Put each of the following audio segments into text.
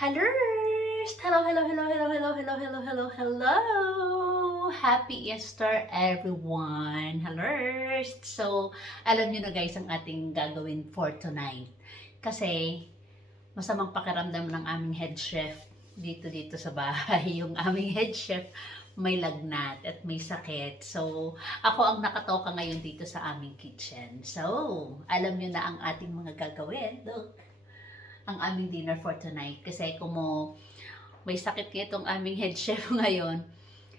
Hello! Hello, hello, hello, hello, hello, hello, hello, hello, hello! Happy Easter, everyone! Hello! So, alam nyo na guys ang ating gagawin for tonight. Kasi, masamang pakiramdam ng aming head chef dito sa bahay. Yung aming head chef may lagnat at may sakit. So, ako ang nakatoka ngayon dito sa aming kitchen. So, alam nyo na ang ating mga gagawin. Look! Ang aming dinner for tonight. Kasi kung may sakit itong aming head chef ngayon,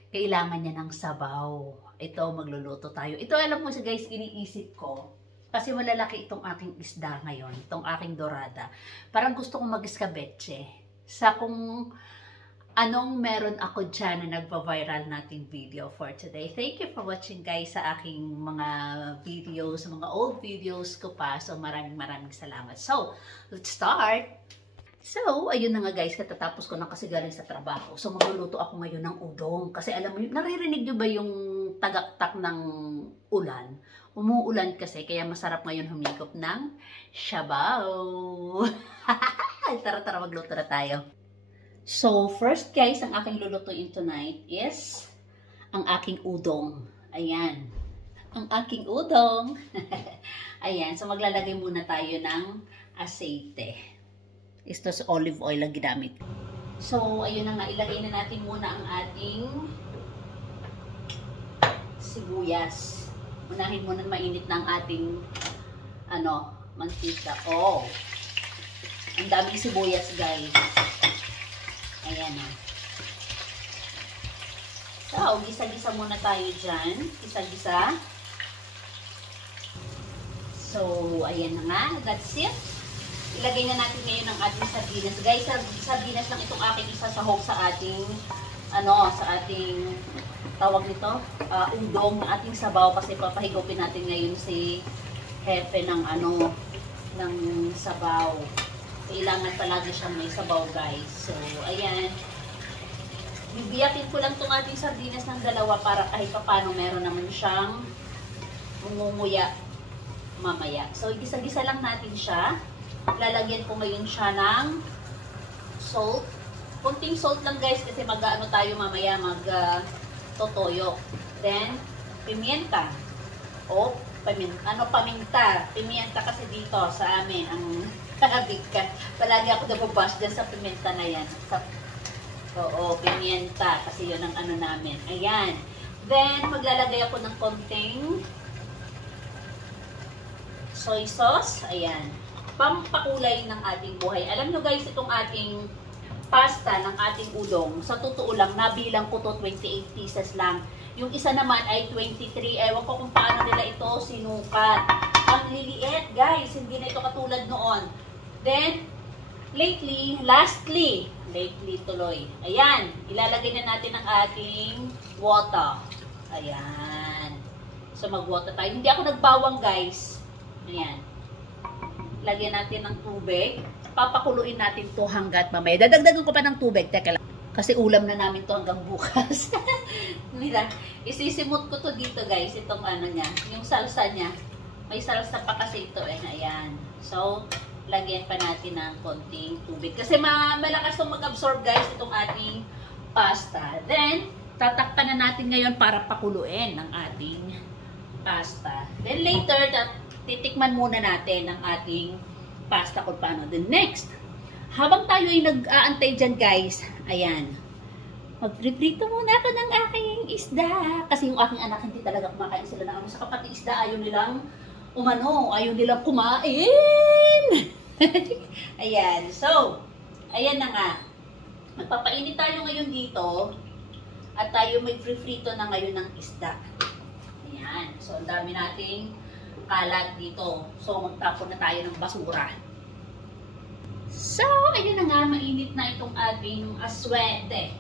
kailangan niya ng sabaw. Ito, magluluto tayo. Ito, alam mo guys, iniisip ko. Kasi malalaki itong aking isda ngayon. Itong aking dorada. Parang gusto kong mag-escabeche. Sa kung anong meron ako dyan na nagpa-viral nating video for today. Thank you for watching guys sa aking mga videos, mga old videos ko pa. So maraming salamat. So, let's start! So, ayun na nga guys, katatapos ko na kasi galing sa trabaho. So, magluluto ako ngayon ng udong. Kasi alam mo, naririnig nyo ba yung tagaktak ng ulan? Umuulan kasi, kaya masarap ngayon humigop ng sabaw. Tara, magluto na tayo. So, first guys, ang aking lulutuin tonight is ang aking udong. Ayan. Ang aking udong. Ayan. So, maglalagay muna tayo ng aceite. Ito sa olive oil ang ginamit. So, ayun na nga. Ilagay na natin muna ang ating sibuyas. Unahin muna mainit ng ating mantika. Oh! Ang daming sibuyas, guys. Ayan o. So, gisa-gisa muna tayo dyan. Gisa-gisa. So, ayan na nga. That's it. Ilagay na natin ngayon ang ating sardinas. Guys, sardinas lang itong aking isasahog sa ating, sa ating, tawag nito, udong, ating sabaw. Kasi papahigupin natin ngayon si Hefe ng, ng sabaw. Kailangan palagi siyang may sabaw guys. So, ayan. Bibiyakin ko lang itong ating sardinas ng dalawa para kahit papano meron naman siyang mumumuya mamaya. So, gisa-gisa lang natin siya. Lalagyan ko ngayon siya ng salt. Kunting salt lang guys kasi mag-ano tayo mamaya, mag-totoyo. Then, pimienta. O, paminta. Pimienta kasi dito sa amin ang bigkat. Palagi ako nababash dyan sa pimienta na yan. Oo, pimienta. Kasi yun ang namin. Ayan. Then, maglalagay ako ng konting soy sauce. Ayan. Pampakulay ng ating buhay. Alam nyo guys, itong ating pasta ng ating udong, sa totoo lang, nabilang ko to 28 pieces lang. Yung isa naman ay 23. Ewan ko kung paano nila ito sinukat. Ang liliit, guys. Hindi na ito katulad noon. Then, lastly tuloy. Ayan, ilalagay na natin ang ating water. Ayan. So, mag-water tayo. Hindi ako nagbawang, guys. Ayan. Lagyan natin ng tubig. Papakuluin natin to hanggat mamaya. Dadagdagan ko pa ng tubig. Teka lang. Kasi ulam na namin to hanggang bukas. Isisimot ko to dito, guys. Itong niya. Yung salsa niya. May salsa pa kasi ito. Ayan. So, lagyan pa natin ng konting tubig. Kasi malakas itong mag-absorb guys itong ating pasta. Then, tatakpan na natin ngayon para pakuluin ng ating pasta. Then later, titikman muna natin ang ating pasta kung paano. Then next, habang tayo ay nag-aantay dyan guys, ayan, mag-prito muna ako ng aking isda. Kasi yung aking anak hindi talaga kumakain sila ng sa kapatid isda. Ayaw nilang ayaw nilang kumain. Ayan. So, ayan na nga. Magpapainit tayo ngayon dito. At tayo may frito na ngayon ng isda. Ayan. So, ang dami nating kalat dito. So, magtapon na tayo ng basura. So, ayun na nga. Mainit na itong ating aceite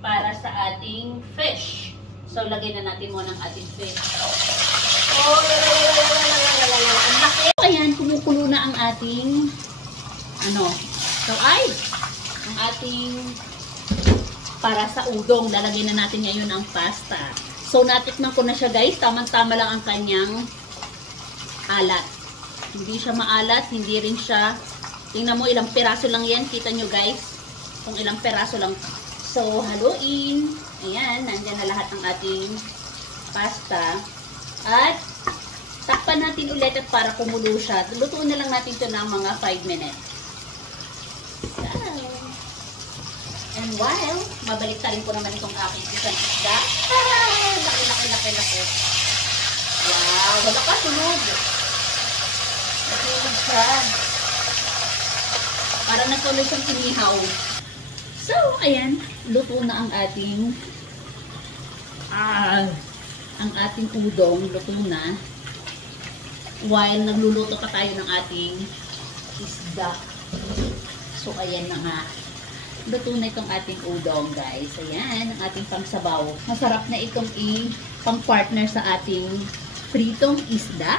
para sa ating fish. So, lagay na natin muna ang ating fish. Oh, ayan, kumukulo na ang ating so ang ating para sa udong, lalagyan na natin ngayon ang pasta. So natikman ko na siya guys, tamang-tama lang ang kanyang alat. Hindi siya maalat, hindi rin siya Tingnan mo, ilang peraso lang yan. Kita nyo guys, kung ilang peraso lang. So, haluin. Ayan, nandyan na lahat ng ating pasta. At, takpan natin ulit at para kumulo siya. Lutuin na lang natin ito ng mga 5 minutes. And while, mabalik ta rin ko naman itong aking isang isda. Laki. Wow, wala ka sunog. Nasunog siya. Parang natuloy siyang inihaw. So, ayan, luto na ang ating udong, luto na. While nagluluto pa tayo ng ating isda. So, ayan na nga. Luto na itong ating udong, guys. Ayan, ang ating pangsabaw. Masarap na itong pang-partner sa ating pritong isda.